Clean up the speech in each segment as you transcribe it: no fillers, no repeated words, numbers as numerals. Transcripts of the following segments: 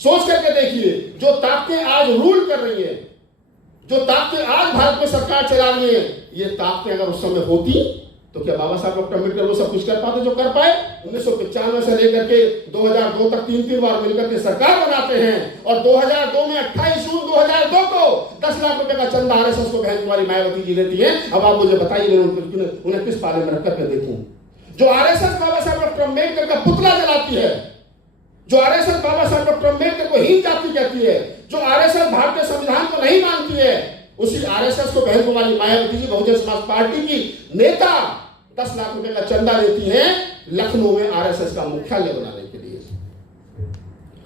सोच करके देखिए, जो ताकतें आज रूल कर रही हैं, जो ताकतें आज भारत में सरकार चला रही है, ये ताकतें अगर उस समय होती तो क्या बाबा साहब डॉक्टर अम्बेडकर वो सब कुछ कर पाते जो कर पाए? 1995 से लेकर के 2002 तक 3 बार मिलकर के सरकार बनाते हैं और 2002 में 28 जून 2002 को 10 लाख रुपए का चंदा आरएसएस को बहन कुमारी मायावती जी देती है। अब आप मुझे बताइए उन्हें किस पाले में रख करके देखूं? जो आरएसएस बाबा साहब डॉक्टर अम्बेडकर का पुतला जलाती है, जो आरएसएस बाबा साहब डॉक्टर अम्बेडकर को हीन जाति कहती है, जो आरएसएस भारतीय संविधान को नहीं मानती है, उसी आरएसएस को बहन कुमारी मायावती जी बहुजन समाज पार्टी की नेता 10 लाख रुपए का चंदा देती हैं लखनऊ में आरएसएस का मुख्यालय बनाने के लिए।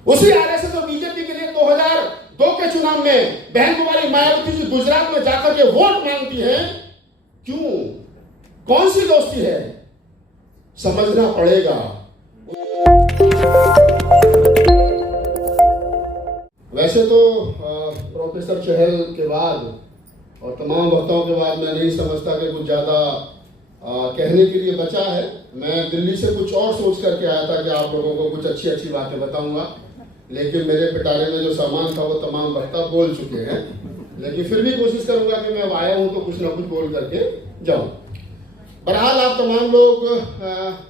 उसी आरएसएस और बीजेपी के लिए 2002 के चुनाव में बहन कुमारी मायावती जी गुजरात में जाकर के वोट मांगती हैं। क्यों? कौन सी दोस्ती है? समझना पड़ेगा। वैसे तो प्रोफेसर चहल के बाद और तमाम वक्ताओं के बाद मैं नहीं समझता कि कुछ ज़्यादा कहने के लिए बचा है। मैं दिल्ली से कुछ और सोच करके आया था कि आप लोगों को कुछ अच्छी बातें बताऊंगा, लेकिन मेरे पिटारे में जो सामान था वो तमाम वक्ता बोल चुके हैं। लेकिन फिर भी कोशिश करूंगा कि मैं अब आया हूं तो कुछ ना कुछ बोल करके जाऊं। बहरहाल आप तमाम लोग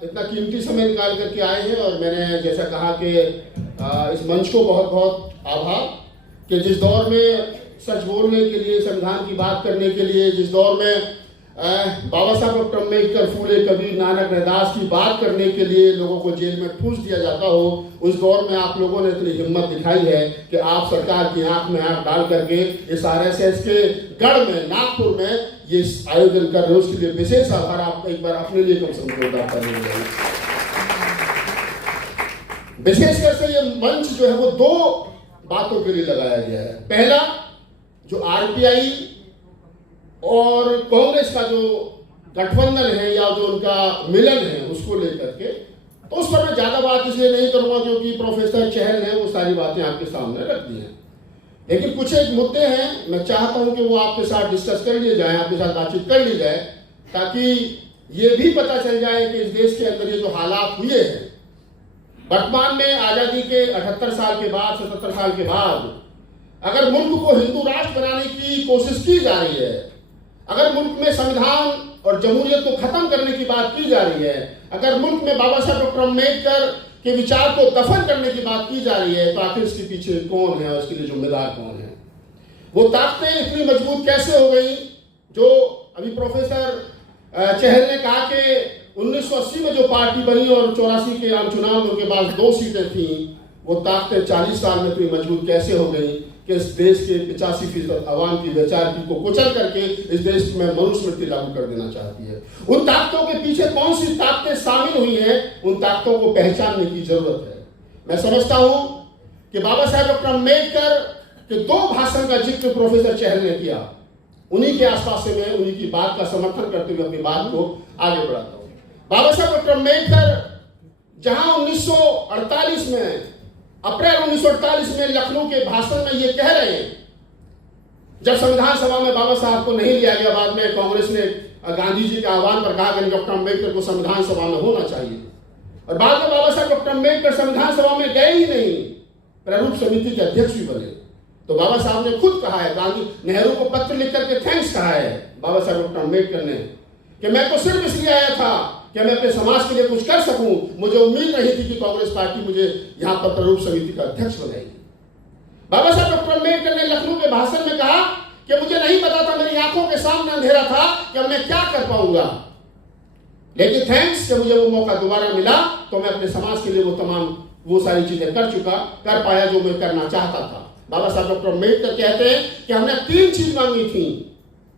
इतना कीमती समय निकाल करके आए हैं और मैंने जैसा कहा कि इस मंच को बहुत बहुत आभार कि जिस दौर में सच बोलने के लिए, संविधान की बात करने के लिए, जिस दौर में बाबा साहब डॉक्टर अम्बेडकर, फूले, कबीर, नानक, रैदास की बात करने के लिए लोगों को जेल में ठूस दिया जाता हो, उस दौर में आप लोगों ने इतनी हिम्मत दिखाई है कि आप सरकार की आंख में आंख डाल करके इस आरएसएस के गढ़ में, नागपुर में ये आयोजन कर रहे हो। उसके लिए विशेष आभार। आप एक बार अपने लिए कम समझौता करेंगे। विशेषकर से ये मंच जो है वो 2 बातों के लिए लगाया गया है। पहला, जो आरपीआई और कांग्रेस का जो गठबंधन है या जो उनका मिलन है उसको लेकर के, तो उस पर मैं ज्यादा बात इसलिए नहीं करूंगा क्योंकि प्रोफेसर चहल ने वो सारी बातें आपके सामने रख दी हैं। लेकिन कुछ एक मुद्दे हैं, मैं चाहता हूं कि वो आपके साथ डिस्कस कर लिए जाए, आपके साथ बातचीत कर ली जाए, ताकि ये भी पता चल जाए कि इस देश के अंदर ये जो हालात हुए हैं वर्तमान में, आजादी के 78 साल के बाद, 77 साल के बाद, अगर मुल्क को हिंदू राष्ट्र बनाने की कोशिश की जा रही है, अगर मुल्क में संविधान और जमहूरियत को खत्म करने की बात की जा रही है, अगर मुल्क में बाबा साहब डॉक्टर अम्बेडकर के विचार को दफन करने की बात की जा रही है, तो आखिर इसके पीछे कौन है और इसके लिए जिम्मेदार कौन है? वो ताकतें इतनी मजबूत कैसे हो गई? जो अभी प्रोफेसर चहल ने कहा कि 1980 में जो पार्टी बनी और 84 के आम चुनाव में उनके पास 2 सीटें थी, वो ताकतें 40 साल में इतनी मजबूत कैसे हो गई कि इस देश के 85% आवाम की विचारकी को कुचल करके इस देश में मनुस्मृति लागू कर देना चाहती है। उन ताकतों के पीछे कौन सी ताकतें शामिल हुई हैं, उन ताकतों को पहचानने की जरूरत है। मैं समझता हूं कि बाबा साहब डॉक्टर अम्बेडकर के 2 भाषण का जिक्र प्रोफेसर चहल ने किया। उन्हीं के आसपास से मैं उन्हीं की बात का समर्थन करते हुए अपनी बात को आगे बढ़ाता हूं। बाबा साहब डॉक्टर अम्बेडकर जहां 1948 में, अप्रैल 1948 में लखनऊ के भाषण में ये कह रहे हैं, जब संविधान सभा में बाबा साहब को नहीं लिया गया, बाद में कांग्रेस ने गांधी जी के आह्वान पर कहा कि डॉक्टर अम्बेडकर को संविधान सभा में होना चाहिए, और बाद में बाबा साहब डॉक्टर अम्बेडकर संविधान सभा में गए ही नहीं, प्रारूप समिति के अध्यक्ष भी बने। तो बाबा साहब ने खुद कहा है, गांधी नेहरू को पत्र लिख करके थैंक्स कहा है बाबा साहब डॉक्टर अम्बेडकर ने, कि मैं तो सिर्फ इसलिए आया था कि मैं अपने समाज के लिए कुछ कर सकूं, मुझे उम्मीद नहीं थी कि कांग्रेस पार्टी मुझे यहां पर प्रारूप समिति का अध्यक्ष बनाएगी। बाबा साहब डॉक्टर अम्बेडकर ने लखनऊ के भाषण में कहा कि मुझे नहीं पता था, मेरी आंखों के सामने अंधेरा था कि मैं क्या कर पाऊंगा, लेकिन थैंक्स कि मुझे वो मौका दोबारा मिला तो मैं अपने समाज के लिए वो सारी चीजें कर पाया जो मैं करना चाहता था। बाबा साहब डॉक्टर अम्बेडकर कहते हैं कि हमने 3 चीज मांगी थी,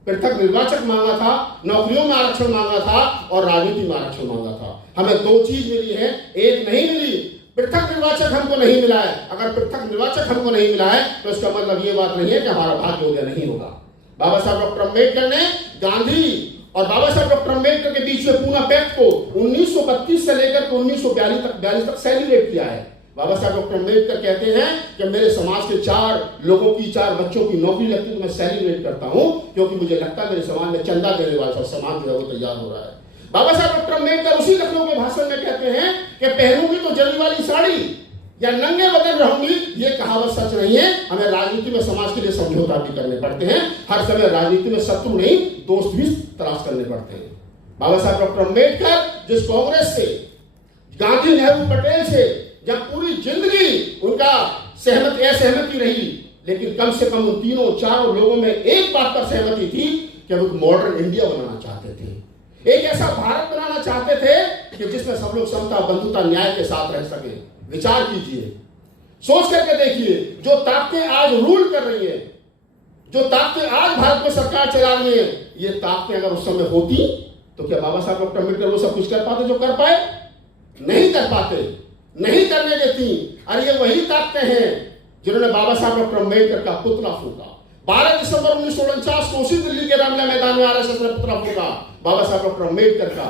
पृथक निर्वाचक मांगा था, नौकरियों में आरक्षण मांगा था और राजनीति में आरक्षण मांगा था। हमें 2 चीज मिली है, एक नहीं मिली। पृथक निर्वाचक हमको नहीं मिला है। अगर पृथक निर्वाचक हमको नहीं मिला है तो इसका मतलब ये बात नहीं है कि हमारा भाग्योदय नहीं होगा। बाबा साहब डॉक्टर अम्बेडकर ने गांधी और बाबा साहब डॉक्टर अम्बेडकर के बीच में पूना पैक्ट को 1932 से लेकर 1942 तक सेलिब्रेट किया है। बाबा साहब डॉक्टर अम्बेडकर कहते हैं कि मेरे समाज के 4 लोगों की, 4 बच्चों की नौकरी लगती तो मैं सेलिब्रेट करता हूं, क्योंकि मुझे लगता है मेरे समाज में चंदा देने वाला समाज जो है वो तैयार हो रहा है। बाबा साहब डॉक्टर अम्बेडकर उसी लखनऊ के भाषण में कहते हैं कि पहनूंगी तो जरी वाली साड़ी या नंगे बदन रहूंगी, ये कहावत सच नहीं है। हमें राजनीति में समाज के लिए समझौता भी करने पड़ते हैं। हर समय राजनीति में शत्रु नहीं, दोस्त भी तलाश करने पड़ते हैं। बाबा साहब डॉक्टर अम्बेडकर जिस कांग्रेस से, गांधी, नेहरू, पटेल से जब पूरी जिंदगी उनका असहमति रही, लेकिन कम से कम उन तीनों चारों लोगों में एक बात पर सहमति थी कि वो मॉडर्न इंडिया बनाना चाहते थे। एक ऐसा भारत बनाना चाहते थे कि जिसमें सब लोग समता, बंधुता, न्याय के साथ रह सके। विचार कीजिए, सोच करके देखिए, जो ताकतें आज रूल कर रही हैं, जो ताकतें आज भारत में सरकार चला रही है, ये ताकतें अगर उस समय होती तो क्या बाबा साहब डॉक्टर अम्बेडकर वो सब कुछ कर पाते जो कर पाए? नहीं कर पाते, नहीं करने देती। और ये वही ताकतें हैं जिन्होंने बाबा साहब डॉक्टर अम्बेडकर का पुतला फूंका। 12 दिसंबर 1949 को उसी दिल्ली के रामलीला मैदान में आरएसएस ने पुतला फूंका बाबा साहब डॉक्टर अम्बेडकर का।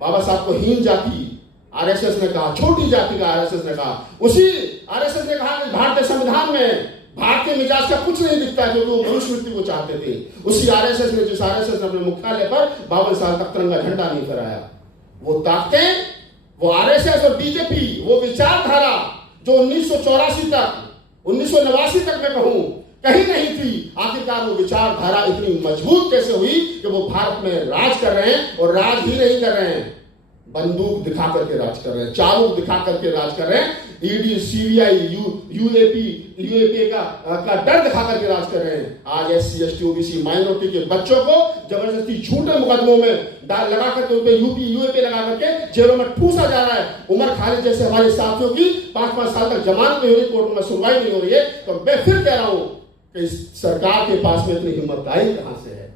बाबा साहब को हीन जाति आरएसएस ने कहा, छोटी जाति का आरएसएस ने कहा। उसी आरएसएस ने कहा कि भारतीय संविधान में भारतीय मिजाज का कुछ नहीं दिखता, क्योंकि वो मनुष्य मृत्यु को चाहते थे। उसी आरएसएस ने, जिस आरएसएस ने अपने मुख्यालय पर 52 साल तक तिरंगा झंडा नहीं फहराया। वो ताकतें, वो आरएसएस और बीजेपी, वो विचारधारा जो 1984 तक, 1989 तक मैं कहूं कहीं नहीं थी, आखिरकार वो विचारधारा इतनी मजबूत कैसे हुई कि वो भारत में राज कर रहे हैं। और राज ही नहीं कर रहे हैं, बंदूक दिखा करके राज कर रहे हैं, चाबुक दिखा करके राज कर रहे हैं। ईडी, सीबीआई, यूएपी का डर दिखा करके राज कर रहे हैं। आज एससी, एसटी, ओबीसी, माइनॉरिटी के बच्चों को जबरदस्ती झूठे मुकदमों में लगा करके, उनपे यूएपी लगा करके जेलों में ठूसा जा रहा है। उमर खालिद जैसे हमारे साथियों की 5-5 साल तक जमानत नहीं हो रही, कोर्ट में सुनवाई नहीं हो रही है। तो मैं फिर कह रहा हूं कि इस सरकार के पास में इतनी हिम्मत आई कहां से है?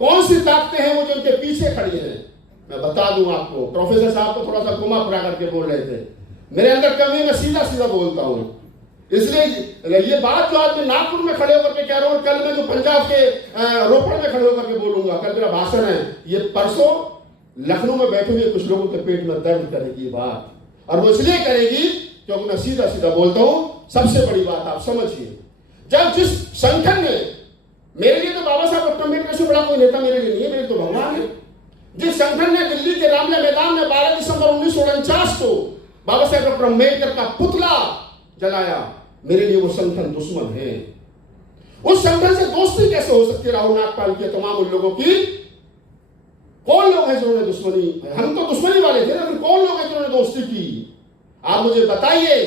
कौन सी ताकतें हैं वो जो उनके पीछे खड़ी हैं? मैं बता दूं आपको, प्रोफेसर साहब तो थोड़ा सा घुमा फिरा करके बोल रहे थे, मेरे अंदर कमी, मैं सीधा सीधा बोलता हूं। इसलिए ये बात जो आज मैं नागपुर में खड़े होकर के कह रहा हूं, कल मैं जो पंजाब के रोपड़ में खड़े होकर के बोलूंगा, कल मेरा भाषण है, ये परसों लखनऊ में बैठे हुए कुछ लोगों के पेट में दर्द करेगी ये बात। और वो इसलिए करेगी क्योंकि मैं सीधा सीधा बोलता हूं। सबसे बड़ी बात आप समझिए, जब जिस संगठन ने, मेरे लिए तो बाबा साहब डॉक्टर अम्बेडकर से बड़ा कोई नेता मेरे लिए नहीं है, मेरे तो भगवान है। जिस संगठन ने दिल्ली के रामलीला मैदान में 12 दिसंबर 1949 को बाबा साहब डॉक्टर अम्बेडकर का पुतला जलाया, मेरे लिए वो संगठन दुश्मन है। उस संगठन से दोस्ती कैसे हो सकती है राहुल नागपाल की, तमाम उन लोगों की? कौन लोग हैं जिन्होंने दुश्मनी, हम तो दुश्मनी वाले थे ना, फिर कौन लोग हैं जिन्होंने दोस्ती की? आप मुझे बताइए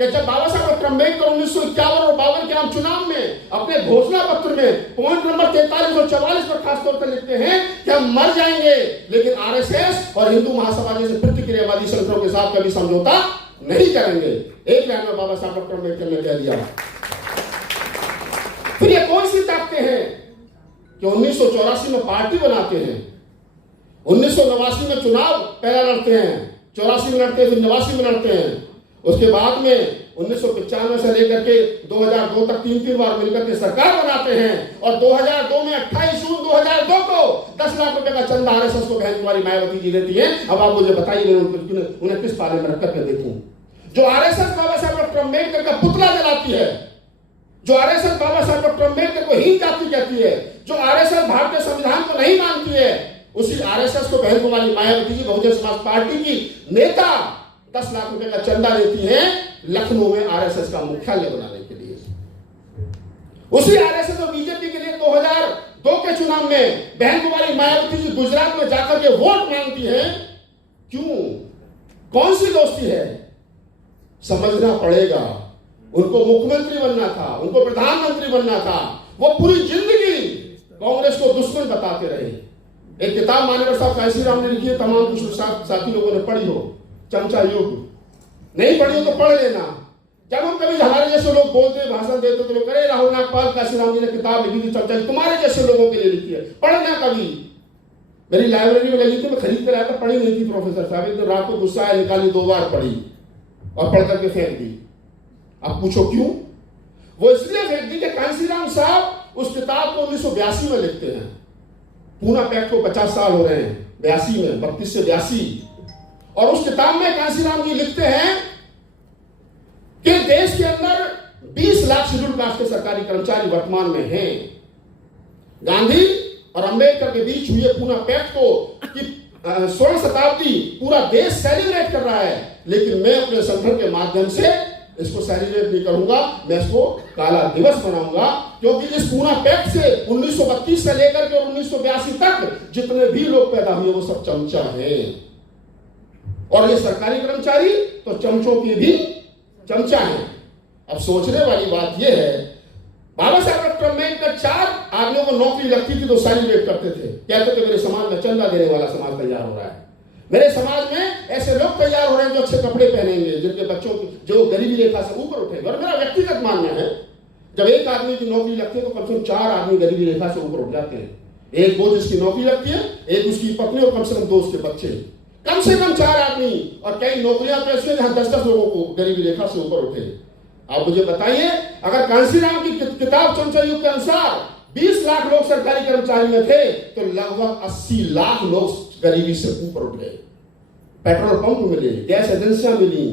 कि जब बाबा साहब डॉक्टर अम्बेडकर 1951 और 52 के आम चुनाव में अपने घोषणा पत्र में पॉइंट नंबर 43 और 44 पर खासतौर पर लिखते हैं कि हम मर जाएंगे, लेकिन आरएसएस और हिंदू महासभा जैसे प्रतिक्रियावादी संगठनों के साथ कभी समझौता नहीं करेंगे। एक लाइन में बाबा साहब डॉक्टर अम्बेडकर ने कह दिया। फिर ये कौन सी ताकतें हैं कि 1984 में पार्टी बनाते हैं, 1989 में चुनाव पहला लड़ते हैं, 84 में लड़ते हैं, फिर 89 में लड़ते हैं, उसके बाद में 1995 से लेकर के 2002 तक 3 बार मिलकर के सरकार बनाते हैं। और 2002 में 28 जून 2002 को 10 लाख रुपए का चंदा आरएसएस को बहन कुमारी मायावती जी देती है। अब आप मुझे बताइए उन्हें किस पाले में रखकर के देखूं? जो आरएसएस बाबा साहब डॉक्टर अम्बेडकर का पुतला जलाती है, जो आरएसएस बाबा साहब डॉक्टर अम्बेडकर को हीन जाति कहती है, जो आरएसएस भारतीय संविधान को नहीं मानती है, उसी आरएसएस को बहन कुमारी मायावती जी बहुजन समाज पार्टी की नेता 10 लाख रुपए का चंदा देती है लखनऊ में आरएसएस का मुख्यालय बनाने के लिए। उसी आरएसएस और बीजेपी के लिए 2002 के चुनाव में बहन कुमारी मायावती जी गुजरात में जाकर के वोट मांगती हैं। क्यों? कौन सी दोस्ती है? समझना पड़ेगा। उनको मुख्यमंत्री बनना था, उनको प्रधानमंत्री बनना था। वो पूरी जिंदगी कांग्रेस को दुश्मन बताते रहे। एक किताब मान्यवर साहब कांशीराम ने लिखी है, तमाम कुछ साथी लोगों ने पढ़ी हो, चमचा युग। नहीं पढ़ी हो तो पढ़ लेना। जब हम कभी हमारे जैसे लोग बोलते, भाषण देते तो लोग करे राहुल नागपाल कांशीराम जी ने किताब लिखी थी चमचा, तुम्हारे जैसे लोगों के लिए लिखी है, पढ़ना कभी। मेरी लाइब्रेरी में लगी थी, मैं खरीद कर लाया था, पढ़ी नहीं थी प्रोफेसर साहब। एक दिन रात को गुस्सा आया, निकाली, 2 बार पढ़ी और पढ़ करके फेंक दी। अब पूछो क्यों? वो इसलिए फेंक दी कि कांशीराम साहब उस किताब को 1982 में लिखते हैं। पूना पैक्ट को 50 साल हो रहे हैं, 82 में, 32 से 82। और उस किताब में कांशीराम जी लिखते हैं कि देश के अंदर 20 लाख शेड्यूल कास्ट के सरकारी कर्मचारी वर्तमान में हैं। गांधी और अंबेडकर के बीच हुए पूना पैक्ट को कि 16 शताब्दी पूरा देश सेलिब्रेट कर रहा है, लेकिन मैं अपने संगठन के माध्यम से इसको सेलिब्रेट नहीं करूंगा, मैं इसको काला दिवस बनाऊंगा, क्योंकि इस पूना पैक्ट से 1932 से लेकर के 1982 तक जितने भी लोग पैदा हुए वो सब चमचा हैं। और ये सरकारी कर्मचारी तो चमचों के भी चमचा हैं। अब सोचने वाली बात यह है, बाबा साहब डॉक्टर अम्बेडकर 4 आदमियों को नौकरी लगती थी तो सेलिब्रेट करते थे, कहते थे मेरे समाज में चंदा देने वाला समाज तैयार हो रहा है, मेरे समाज में ऐसे लोग तैयार हो रहे हैं जो अच्छे कपड़े पहनेंगे, जिनके बच्चों जो गरीबी रेखा से ऊपर उठेंगे। और मेरा व्यक्तिगत मानना है, जब एक आदमी की नौकरी लगती है तो कम से कम 4 आदमी गरीबी रेखा से ऊपर उठ जाते हैं। एक वो जिसकी नौकरी लगती है, एक उसकी पत्नी और कम से कम 2 उसके बच्चे, कम से कम 4 आदमी। और कई नौकरियां तो ऐसी हैं जहां 10-10 लोगों को गरीबी रेखा से ऊपर उठे। आप मुझे बताइए, अगर कांसीराम की किताब चमचा युग के अनुसार 20 लाख लोग सरकारी कर्मचारी में थे तो लगभग 80 लाख लोग गरीबी से ऊपर उठ गए। पेट्रोल पंप मिले, गैस एजेंसियां मिली,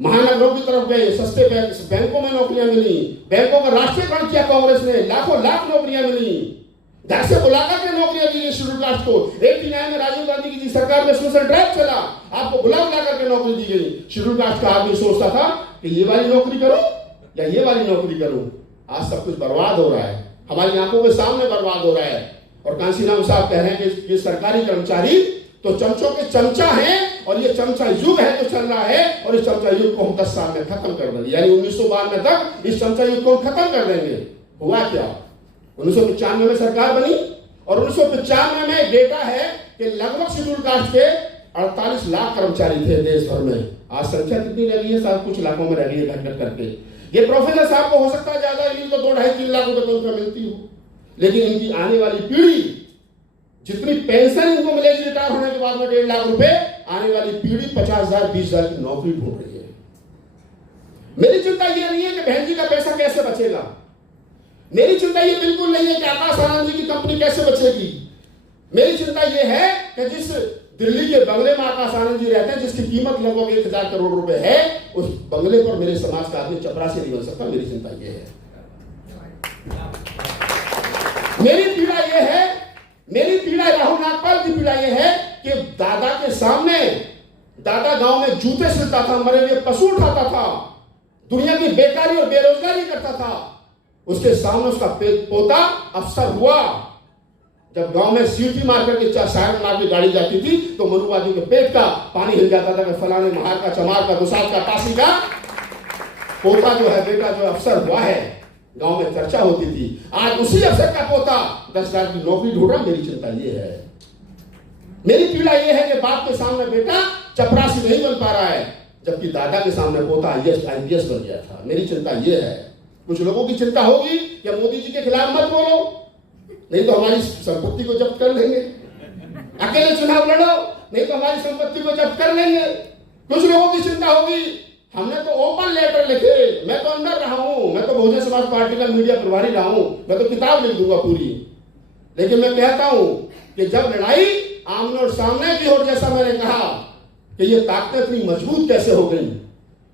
महानगरों की तरफ गए, सस्ते बैंकों में नौकरियां मिली, बैंकों का राष्ट्रीयकरण किया कांग्रेस ने, लाखों लाख नौकरियां मिली, घर से बुलाकर के नौकरियां दी शेड्यूल कास्ट को। 89 में राजीव गांधी की सरकार में स्पेशल ड्राइव चला, आपको बुला करके नौकरी दी गई। शेड्यूल कास्ट का आदमी सोचता था कि ये वाली नौकरी करूं या ये वाली नौकरी करूं। आज सब कुछ बर्बाद हो रहा है, हमारी आंखों के सामने बर्बाद हो रहा है। और कांसीराम साहब कह रहे हैं कि ये सरकारी कर्मचारी तो चमचों के चमचा हैं, और ये चमचा युग है जो चल रहा है, और इस चमचा युग को हम 10 साल में खत्म कर देंगे, यानी 1992 तक इस चमचा युग को खत्म कर देंगे। हुआ क्या, 1995 में सरकार बनी, और 1995 में डेटा है कि लगभग शेड्यूल कास्ट के 48 लाख कर्मचारी थे देश भर में। आज संख्या कितनी रह गई है, साहब कुछ लाखों में रह गई है घट करके। ये प्रोफेसर साहब को हो सकता है ज्यादा इनकी तो 2-2.5-3 लाख रुपए तनख्वाह मिलती हो, लेकिन इनकी आने वाली पीढ़ी, जितनी पेंशन इनको मिलेगी रिटायर होने के बाद में 1.5 लाख रुपए, आने वाली पीढ़ी 50,000 20,000 की नौकरी ढूंढ रही है। मेरी चिंता यह नहीं है कि बहन जी का पैसा कैसे बचेगा, मेरी चिंता ये बिल्कुल नहीं है कि आकाश आनंद जी की कंपनी कैसे बचेगी। मेरी चिंता यह है कि जिस दिल्ली के बंगले में आकाश आनंद जी रहते हैं, जिसकी कीमत लगभग 1,000 करोड़ रुपए है, उस बंगले पर मेरे समाज का आदमी चपरासी नहीं बन सकता। मेरी चिंता यह है, मेरी पीड़ा यह है, मेरी पीड़ा राहुल नागपाल की पीड़ा यह है कि दादा के सामने, दादा गांव में जूते सिलता था, मरे हुए पशु उठाता था, दुनिया की बेकारी और बेरोजगारी करता था, उसके सामने उसका पोता अफसर हुआ। जब गांव में सीटी मार करके सायरन मार के गाड़ी जाती थी तो मनुवादी के पेट का पानी हिल जाता था कि फलाने महार का, चमार का, दुसाद का, काशी का पोता जो है, बेटा जो अफसर हुआ है, गांव में चर्चा होती थी। आज उसी अफसर का पोता 10,000 की नौकरी ढूंढ रहा। मेरी चिंता ये है, मेरी पीड़ा ये है कि बाप के सामने बेटा चपरासी नहीं बन पा रहा है, जबकि दादा के सामने पोता IAS बन गया था। मेरी चिंता ये है। कुछ लोगों की चिंता होगी कि मोदी जी के खिलाफ मत बोलो, नहीं तो हमारी संपत्ति को जब्त कर लेंगे, अकेले चुनाव लड़ो, नहीं तो हमारी संपत्ति को जब्त कर लेंगे। कुछ लोगों की चिंता होगी, हमने तो ओपन लेटर लिखे, मैं तो अंदर रहा हूं, मैं तो बहुजन समाज पार्टी का मीडिया प्रभारी रहा हूं, मैं तो किताब लिख दूंगा पूरी। लेकिन मैं कहता हूं कि जब लड़ाई आमने और सामने की हो, जैसा मैंने कहा कि ये ताकत इतनी मजबूत कैसे हो गई,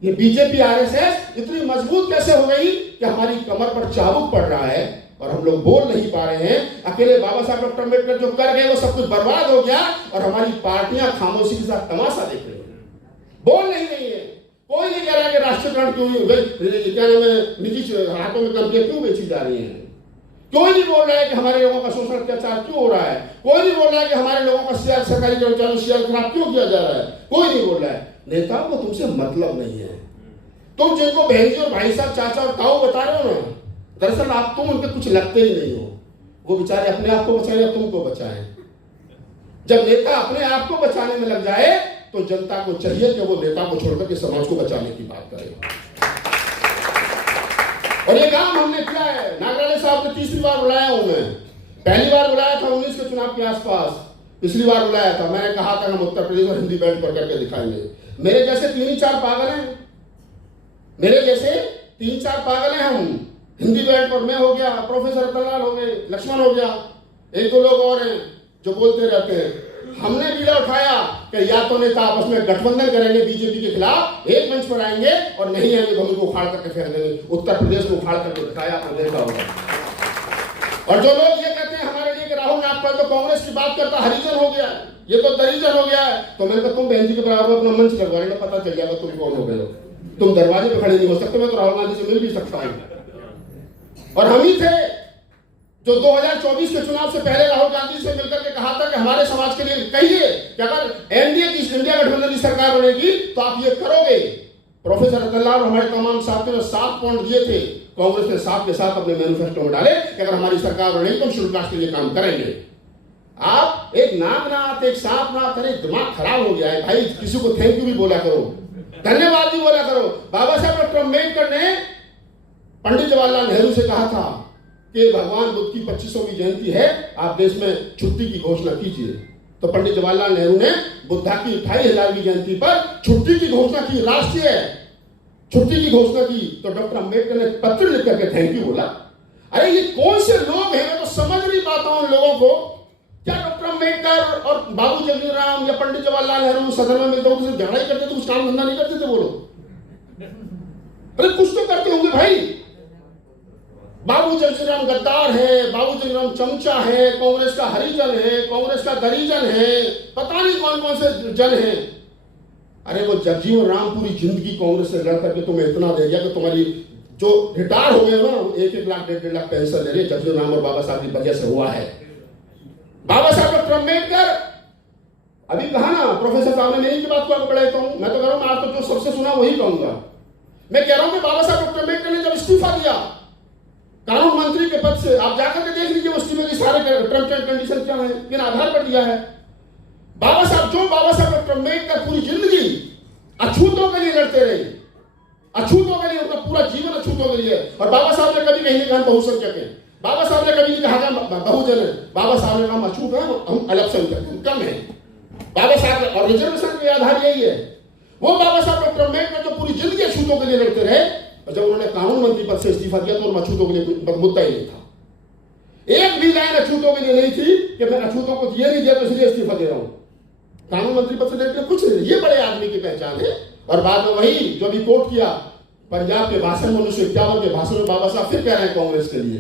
ये बीजेपी RSS इतनी मजबूत कैसे हो गई कि हमारी कमर पर चाबुक पड़ रहा है और हम लोग बोल नहीं पा रहे हैं। अकेले बाबा साहब डॉक्टर अम्बेडकर जो कर गए वो सब कुछ बर्बाद हो गया, और हमारी पार्टियां खामोशी के साथ तमाशा देख रही हैं, बोल नहीं रही है। कोई नहीं कह रहा कि राष्ट्रीयकरण क्यों, क्या नाम है, निजी हाथों में कंपनियां क्यों बेची जा रही हैं। कोई नहीं बोल रहा है कि हमारे लोगों का शोषण अत्याचार क्यों हो रहा है। कोई नहीं बोल रहा है कि हमारे लोगों का शेयर, सरकारी कर्मचारियों शेयर खराब क्यों किया जा रहा है। कोई नहीं बोल रहा है। नेताओं को तुमसे मतलब नहीं है। तुम जिनको बहन जी और भाई साहब, चाचा और ताऊ बता रहे हो ना, दरअसल आप तुम उनके कुछ लगते ही नहीं हो। वो बेचारे अपने आप को बचाए या तुमको बचाएं। जब नेता अपने आप को बचाने में लग जाए तो जनता को चाहिए कि वो नेता को छोड़कर के समाज को बचाने की बात करे। और ये काम हमने किया है। नागराले साहब ने 3री बार बुलाया हूं मैं। पहली बार बुलाया था 19 के चुनाव के आसपास, पिछली बार बुलाया था, मैंने कहा था हम उत्तर प्रदेश में हिंदी बेल्ट पर करके दिखाएंगे। मेरे जैसे 3-4 पागल हैं, मेरे जैसे 3-4 पागल हैं हम। हिंदी बेल्ट पर मैं हो गया, प्रोफेसर तलाल हो गए, लक्ष्मण हो गया, 1-2 लोग और हैं जो बोलते रहते हैं। हमने बीड़ा उठाया कि या तो नेता आपस में गठबंधन करेंगे बीजेपी के खिलाफ, एक मंच पर आएंगे, और नहीं आएंगे तो हम उनको उखाड़ करके फेंक देंगे। उत्तर प्रदेश को उखाड़ करके दिखाया, आपने देखा होगा। और जो लोग ये कहते हैं हमारे लिए कि राहुल नागपाल तो कांग्रेस की बात करता, हरिजन हो गया, ये तो दरिजन हो गया है, तो मैंने कहा तुम बहन जी के बराबर अपना मंच लगवा लेना, पता चल जाएगा तुम कौन हो गए हो। तुम दरवाजे पे खड़े नहीं हो सकते, मैं तो राहुल गांधी से मिल भी सकता हूं। और हम ही थे जो 2024 के चुनाव से पहले राहुल गांधी से मिलकर के कहा था कि हमारे समाज के लिए कहिए कि अगर एनडीए की इंडिया गठबंधन की सरकार बनेगी तो आप ये करोगे। प्रोफेसर अब्दुल्ला और हमारे तमाम साथियों ने 7 पॉइंट दिए थे, कांग्रेस ने 7 के साथ अपने मैनिफेस्टो में डाले कि अगर हमारी सरकार बनेगी तो हम शेड्यूल कास्ट के लिए काम करेंगे। आप एक नागनाथ, एक सांपनाथ, अरे दिमाग खराब हो गया है भाई। किसी को थैंक यू भी बोला करो, धन्यवाद भी बोला करो। बाबा साहब डॉक्टर अम्बेडकर ने पंडित जवाहरलाल नेहरू से कहा था कि भगवान बुद्ध की 25वीं जयंती है, आप देश में छुट्टी की घोषणा कीजिए। तो पंडित जवाहरलाल नेहरू ने बुद्धा की 28,000वीं जयंती पर छुट्टी की घोषणा की, राष्ट्रीय छुट्टी की घोषणा की। तो डॉक्टर अम्बेडकर ने पत्र लिख करके थैंक यू बोला। अरे ये कौन से लोग हैं, मैं तो समझ नहीं पाता हूं लोगों को। क्या डॉक्टर अम्बेडकर और बाबू जगजीवन या पंडित जवाहरलाल नेहरू सदन में मिलते होते झगड़ा ही करते थे, कुछ काम धंधा नहीं करते थे वो लोग? अरे कुछ तो करते होंगे भाई। बाबू जगजीवन गद्दार है, बाबू जगजीवन चमचा है, कांग्रेस का हरिजन है, कांग्रेस का दरिजन है, पता नहीं कौन कौन से जन है। अरे वो जगजीवन राम पूरी जिंदगी कांग्रेस से लड़ करके तुम्हें इतना दे दिया कि तुम्हारी जो रिटायर हो गए ना 1-1 लाख 1.5 लाख पेंशन ले रहे, जगजीवन राम और बाबा साहब की वजह से हुआ है। बाबा साहब डॉक्टर अम्बेडकर, अभी कहा ना प्रोफेसर साहब ने, मेरी की बात को आगे बढ़ाता हूं, मैं तो कह रहा हूं आज तो जो सबसे सुना वही कहूंगा। मैं कह रहा हूं कि बाबा साहब डॉक्टर अम्बेडकर ने जब इस्तीफा दिया कानून मंत्री के पद से, आप जाकर के देख लीजिए वो इस्तीफे की सारे टर्म्स एंड कंडीशन क्या है, किन आधार पर दिया है। बाबा साहब डॉक्टर अम्बेडकर पूरी जिंदगी अछूतों के लिए लड़ते रहे, अछूतों के लिए, उनका पूरा जीवन अछूतों के लिए। और बाबा साहब ने कभी कहीं नहीं कहा बहुसंख्यक है, बाबा साहब ने कभी नहीं कहा बहुजन है, बाबा साहब ने कहा हम अछूत हैं, हम अल्पसंख्यक, हम कम है। बाबा साहब और रिजर्वेशन के आधार यही है। वो बाबा साहब डॉक्टर अम्बेडकर जो पूरी जिंदगी अछूतों के लिए लड़ते रहे, और जब उन्होंने कानून मंत्री पद से इस्तीफा दिया तो अछूतों के लिए मुद्दा ही नहीं था। एक भी लाइन अछूतों के लिए नहीं थी कि मैं अछूतों को ये नहीं दिया तो इसलिए इस्तीफा दे रहा हूं। कानून मंत्री पद से लेकर कुछ नहीं, ये बड़े आदमी की पहचान है। और बाद में वही जो भी कोट किया पंजाब के भाषण में 1951 के भाषण में बाबा साहब फिर कह रहे हैं कांग्रेस के लिए।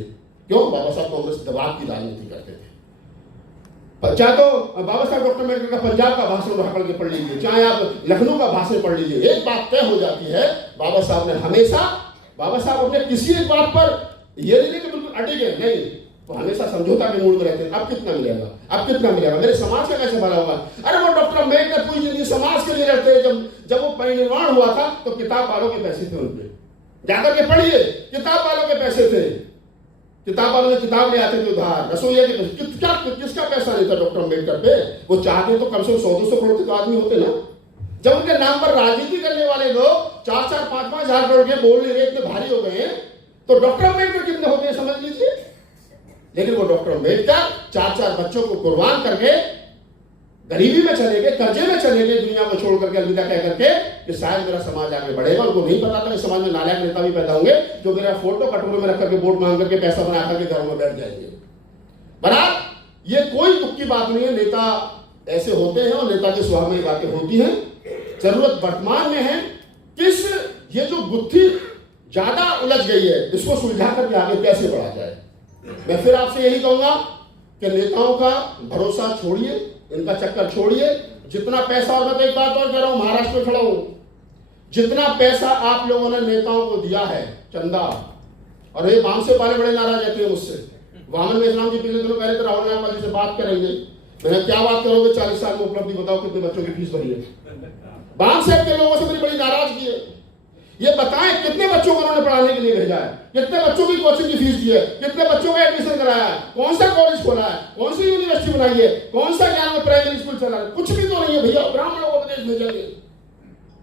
क्यों? बाबा साहब कांग्रेस दबाव की राजनीति करते थे। चाहे तो बाबा साहब डॉक्टर अम्बेडकर का पंजाब का भाषण उठा करके पढ़ लीजिए, चाहे आप लखनऊ का भाषण पढ़ लीजिए, एक बात तय हो जाती है, बाबा साहब ने हमेशा, बाबा साहब अपने किसी एक बात पर ये नहीं कि बिल्कुल अड़े गए, नहीं, तो हमेशा समझौता के मूड में रहते हैं। अब कितना मिलेगा, अब कितना मिलेगा, मेरे समाज का कैसे भला होगा। अरे वो डॉक्टर अम्बेडकर पूरी जिंदगी समाज के लिए रहते हैं। जब वो परिनिर्वाण हुआ था तो किताब वालों के पैसे थे उनपे, जाकर के पढ़िए, किताब वालों के पैसे थे, किताब वालों ने किताब ले आते थे उधार, रसोईया के किसका पैसा नहीं था डॉक्टर अम्बेडकर पे। वो चाहते तो कम से कम 100-200 करोड़ के आदमी होते ना। जब उनके नाम पर राजनीति करने वाले लोग 4-4, 5-5 हजार करोड़ के बोल नहीं रहे, इतने भारी हो गए हैं, तो डॉक्टर अम्बेडकर कितने होते हैं समझ लीजिए। लेकिन वो डॉक्टर अम्बेडकर 4-4 बच्चों को कुर्बान करके गरीबी में चले गए, कर्जे में चले गए, दुनिया को छोड़ करके अलविदा कह करके कि शायद मेरा समाज आगे बढ़ेगा। उनको नहीं पता था कि समाज में नालायक नेता भी पैदा होंगे जो मेरा फोटो कटोरे में रख करके वोट मांग करके पैसा बना करके घरों में बैठ जाएंगे। बराबर ये कोई दुख की बात नहीं है, नेता ऐसे होते हैं और नेता के स्वभाव में बातें होती हैं। जरूरत वर्तमान में है किस ये जो गुत्थी ज्यादा उलझ गई है इसको सुलझा करके आगे कैसे बढ़ा जाए। मैं फिर आपसे यही कहूंगा कि नेताओं का भरोसा छोड़िए, इनका चक्कर छोड़िए। जितना पैसा, और मैं तो एक बात और कह रहा हूं, महाराष्ट्र में खड़ा हूं, जितना पैसा आप लोगों ने नेताओं को दिया है चंदा, और ये बामसे वाले बड़े नाराज रहते हैं मुझसे। वामन मेश्राम जी पिछले दिनों पहले तो राहुल गांधी जी से बात करेंगे, मैंने क्या बात करोगे, 40 साल में उपलब्धि बताओ कितने बच्चों की फीस भरी है। बामसेब के लोगों से मेरी बड़ी नाराजगी है। ये बताएं कितने बच्चों को उन्होंने पढ़ाने के लिए भेजा है, कितने बच्चों की कोचिंग की फीस दी है, कितने बच्चों का एडमिशन कराया है, कौन सा कॉलेज खोला है, कौन सी यूनिवर्सिटी बनाई है, कौन सा ज्ञान में प्राइमरी स्कूल चला है, कुछ भी तो नहीं है भैया। ब्राह्मणों को विदेश भेजेंगे,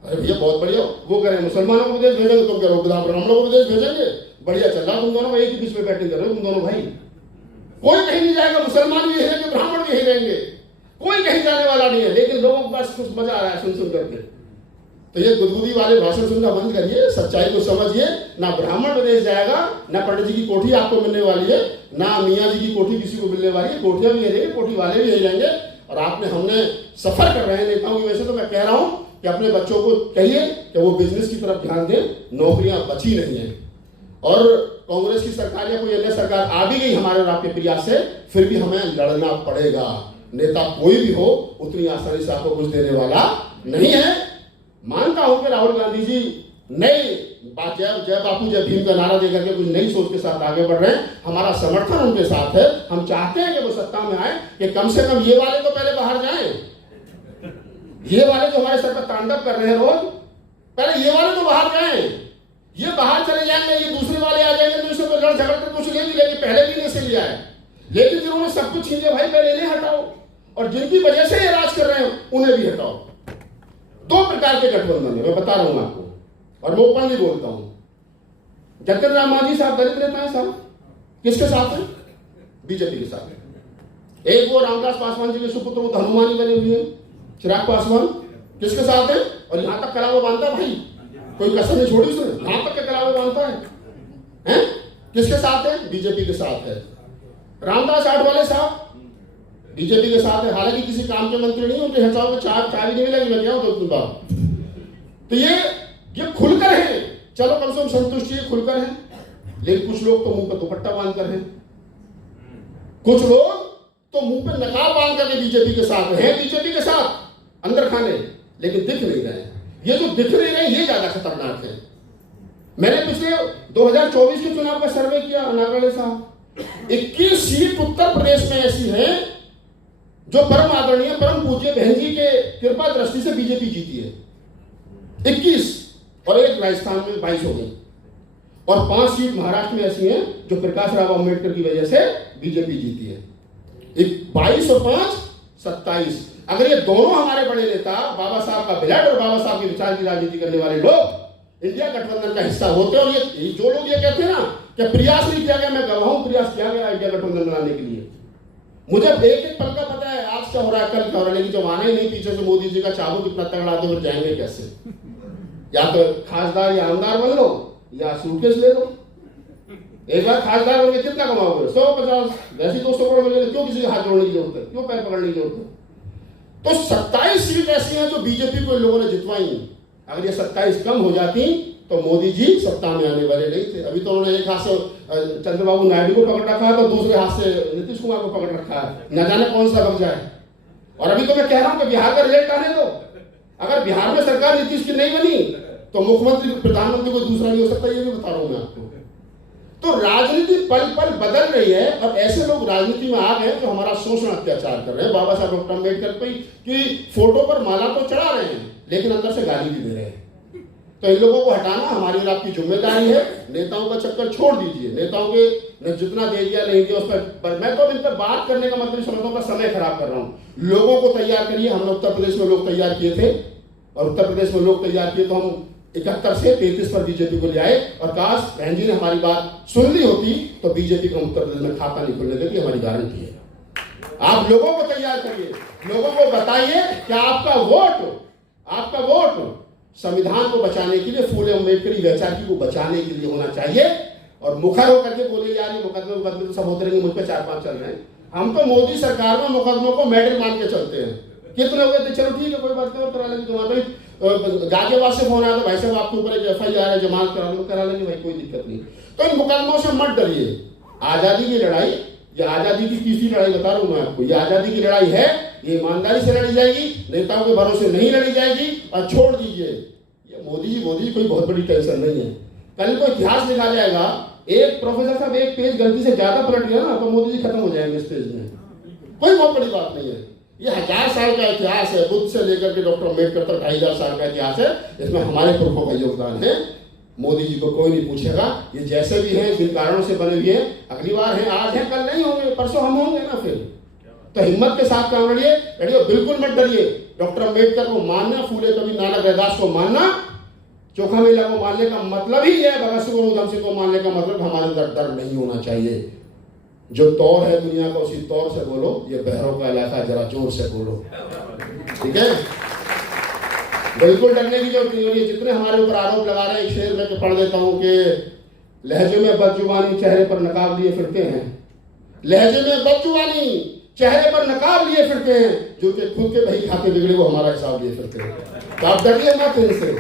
अरे भैया बहुत बढ़िया, वो कह रहे हैं मुसलमानों को विदेश भेजेंगे, तुम कह रहे हो ब्राह्मणों को विदेश भेजेंगे, बढ़िया चल रहा, तुम दोनों एक ही बीच में बैटिंग कर रहे हो तुम दोनों भाई। कोई कहीं नहीं जाएगा, मुसलमान भी यही रहेंगे, ब्राह्मण भी यही रहेंगे, कोई कहीं जाने वाला नहीं है। लेकिन लोगों को बस कुछ मजा आ रहा है सुन करके। तो ये गुदगुदी वाले भाषण सुनना बंद करिए, सच्चाई को समझिए। ना ब्राह्मण विदेश जाएगा, ना पंडित जी की कोठी आपको मिलने वाली है, ना मियाँ जी की कोठी किसी को मिलने वाली है। कोठियां भी रहेंगी, कोठी वाले भी यही रहेंगे। और हमने सफर कर रहे हैं नेताओं की वजह से। तो मैं कह रहा हूं कि अपने बच्चों को कहिए कि वो बिजनेस की तरफ ध्यान दें, नौकरियां बची नहीं है। और कांग्रेस की सरकार या कोई अन्य सरकार आ भी गई हमारे और आपके प्रयास से, फिर भी हमें लड़ना पड़ेगा। नेता कोई भी हो उतनी आसानी से आपको कुछ देने वाला नहीं है। मानता हूं कि राहुल गांधी जी नई बात, जय बापू जय भीम का नारा देकर के कुछ नई सोच के साथ आगे बढ़ रहे हैं। हमारा समर्थन उनके साथ है। हम चाहते हैं कि वो सत्ता में आए, कि कम से कम ये वाले तो पहले बाहर जाएं। ये वाले जो हमारे सर पर तांडव कर रहे हैं रोज, पहले ये वाले तो बाहर जाएं। ये बाहर चले जाएंगे, ये दूसरे वाले आ जाएंगे, तो इससे तो लड़ झगड़ कर कुछ ले भी लेंगे, पहले भी नहीं से लिया है। लेकिन जिन्होंने सब कुछ छीन लिया, भाई पहले इन्हें हटाओ, और जिनकी वजह से ये राज कर रहे हैं उन्हें भी हटाओ। दो प्रकार के गठबंधन है, मैं बता रहा हूं आपको, और मैं ओपनली बोलता हूं। जतिन राम मांझी साहब दलित नेता है साहब, किसके साथ है? बीजेपी के साथ है। एक वो रामदास पासवान जी के सुपुत्र, वो हनुमानी बने हुए हैं, चिराग पासवान, किसके साथ है? और यहां तक कलावा बांधता है भाई, कोई कसर नहीं छोड़ी उसने, यहां तक के कलावा बांधता है। किसके साथ है? बीजेपी के साथ है। रामदास आठवले साहब बीजेपी के साथ है, हालांकि किसी काम के मंत्री नहीं, उनके हिसाब से चाबी नहीं लगी, मैं क्या तो ये खुलकर है। चलो कम से कम संतुष्टि खुलकर है। लेकिन कुछ लोग तो मुंह पर दुपट्टा बांध कर हैं, कुछ लोग तो मुंह पे नकाब बांध करके बीजेपी के साथ है, बीजेपी के साथ अंदर खाने, लेकिन दिख नहीं रहे। ये जो दिख नहीं रहे ये ज्यादा खतरनाक है। मैंने पिछले 2024 के चुनाव का सर्वे किया, नागराले साहब, 21 सीट उत्तर प्रदेश में ऐसी हैं जो परम आदरणीय परम पूज्य बहन जी के कृपा दृष्टि से बीजेपी जीती है। 21, और एक राजस्थान में 22 हो गई, और 5 सीट महाराष्ट्र में ऐसी हैं जो प्रकाश राव अम्बेडकर की वजह से बीजेपी जीती है। 22 और 5 27। अगर ये दोनों हमारे बड़े नेता, बाबा साहब का ब्लड और बाबा साहब के विचार की राजनीति करने वाले लोग इंडिया गठबंधन का हिस्सा होते, और ये जो लोग ये कहते हैं ना कि प्रयास नहीं किया गया, मैं गवाह हूं, प्रयास किया गया इंडिया गठबंधन बनाने के लिए। मुझे एक एक पल का पता है, आज क्या हो रहा है, कल क्या हो रहा है, लेकिन जब आना ही नहीं पीछे से मोदी जी का चाबुक कितना तगड़ा, तो फिर जाएंगे कैसे? या तो खासदार या आमदार बन लो, या सूटकेस ले लो। एक बार खासदार बन के कितना कमाओगे? 150, वैसे 200 करोड़ मिलेंगे, क्यों किसी का हाथ जोड़ने की जरूरत है, क्यों पैर पकड़ने की जरूरत है? तो 27 सीट ऐसी हैं जो बीजेपी को इन लोगों ने जितवाई। अगर ये 27 कम हो जाती तो मोदी जी सत्ता में आने वाले नहीं थे। अभी तो उन्होंने एक हाथ से चंद्रबाबू नायडू को पकड़ रखा है, तो दूसरे हाथ से नीतीश कुमार को पकड़ रखा है, न जाने कौन सा बच जाए। और अभी तो मैं कह रहा हूं कि बिहार का रिजल्ट आने दो। अगर बिहार में सरकार नीतीश की नहीं बनी तो मुख्यमंत्री प्रधानमंत्री कोई दूसरा नहीं हो सकता, ये भी बता रहा हूं मैं आपको। तो राजनीति पल पल बदल रही है, और ऐसे लोग राजनीति में आ गए जो हमारा शोषण अत्याचार कर रहे हैं। बाबा साहब डॉक्टर अम्बेडकर की फोटो पर माला तो चढ़ा रहे हैं, लेकिन अंदर से गाली भी दे रहे हैं। तो इन लोगों को हटाना हमारी और आपकी जिम्मेदारी है। नेताओं का चक्कर छोड़ दीजिए, नेताओं के ने जितना दे दिया नहीं दिया उस पर मैं तो इन पर बात करने का मतलब समझता हूं, समय खराब कर रहा हूं। लोगों को तैयार करिए। हमने उत्तर प्रदेश में लोग तैयार किए थे, और उत्तर प्रदेश में लोग तैयार किए तो हम 71 से 33 पर बीजेपी को ले आए, और काश बहन जी ने हमारी बात सुन ली होती तो बीजेपी को उत्तर प्रदेश में खाता नहीं खुलने देती, हमारी गारंटी है। आप लोगों को तैयार करिए, लोगों को बताइए कि आपका वोट संविधान को बचाने के लिए, फूले अम्बेडकरी वैचारिकी को बचाने के लिए होना चाहिए। और मुखर होकर के बोले यार ये मुकदमे तो सब होते रहेंगे, मुझ पर 4-5 चल रहे हैं। हम तो मोदी सरकार में मुकदमों को मेडल मान के चलते हैं। कितने हुए थे? चलो ठीक है, कोई बात नहीं, और करा लेंगे। तो वहां पर गाजियाबाद से फोन आया तो भाई साहब आपके ऊपर एक FIR है, जमानत करा लेंगे भाई, कोई दिक्कत नहीं। तो इन मुकदमों से मत डरिए। आजादी की लड़ाई, ये आजादी की तीसरी लड़ाई बता रहा हूं मैं आपको, ये आजादी की लड़ाई है, ये ईमानदारी से लड़ी जाएगी, नेताओं के भरोसे नहीं लड़ी जाएगी। और छोड़ दीजिए ये मोदी जी कोई बहुत बड़ी टेंशन नहीं है। कल को इतिहास लिखा जाएगा, एक प्रोफेसर साहब एक पेज गलती से ज्यादा पलट गया ना तो मोदी जी खत्म हो जाएंगे इस पेज में। कोई बहुत बड़ी बात नहीं है। ये 1000 साल का इतिहास है, बुद्ध से लेकर के डॉक्टर अम्बेडकर तक 2500 साल का इतिहास है। इसमें हमारे पुरखों का योगदान है। मोदी जी को कोई नहीं पूछेगा। ये जैसे भी हैं, जिन कारणों से बने हुए हैं, अगली बार हैं, आज हैं, कल नहीं होंगे, परसों हम होंगे ना। फिर तो हिम्मत के साथ काम लड़िए, बिल्कुल मत डरिए। डॉक्टर अम्बेडकर को मानना, फूले कवि नानक रैदास को मानना, चोखा मेला को मानने का मतलब ही है, भगत सिंह उधम सिंह को मानने का मतलब हमारे अंदर डर नहीं होना चाहिए। जो तौर है दुनिया का उसी तौर से बोलो। ये बहरों का इलाका है, जरा जोर से बोलो, ठीक है? बिल्कुल डरने की जरूरत नहीं होगी। जितने हमारे ऊपर आरोप लगा रहे हैं, एक शेर में पढ़ देता हूं कि लहजे में बदजुबानी चेहरे पर नकाब लिए फिरते हैं। लहजे में बदजुबानी चेहरे पर नकाब लिए फिरते हैं, जो कि खुद के बही खाते बिगड़े वो हमारा हिसाब लिए फिरते हैं। तो आप डरिए मत इनसे।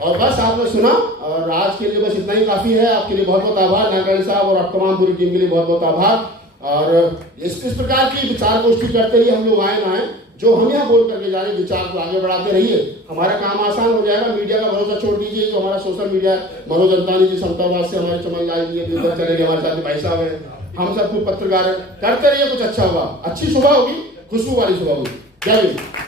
और बस आपने सुना, और आज के लिए बस इतना ही काफी है। आपके लिए बहुत बहुत आभार नागरानी साहब, और आप तमाम पूरी टीम के लिए बहुत बहुत आभार। और इस प्रकार की विचार गोष्ठी करते ही हम लोग आए ना आए, जो हम यहाँ बोल करके जा रहे हैं, विचार को आगे बढ़ाते रहिए, हमारा काम आसान हो जाएगा। मीडिया का भरोसा छोड़ दीजिए, जो हमारा सोशल मीडिया मनोज अंतानी जी समतावाद से हमारे चमन लाल जी अभी उधर चले गए, हमारे साथ भाई साहब हैं, हम सब खूब पत्रकार करते रहिए, कुछ अच्छा होगा, अच्छी सुबह होगी, खुशबू वाली सुबह होगी। जय हिंद।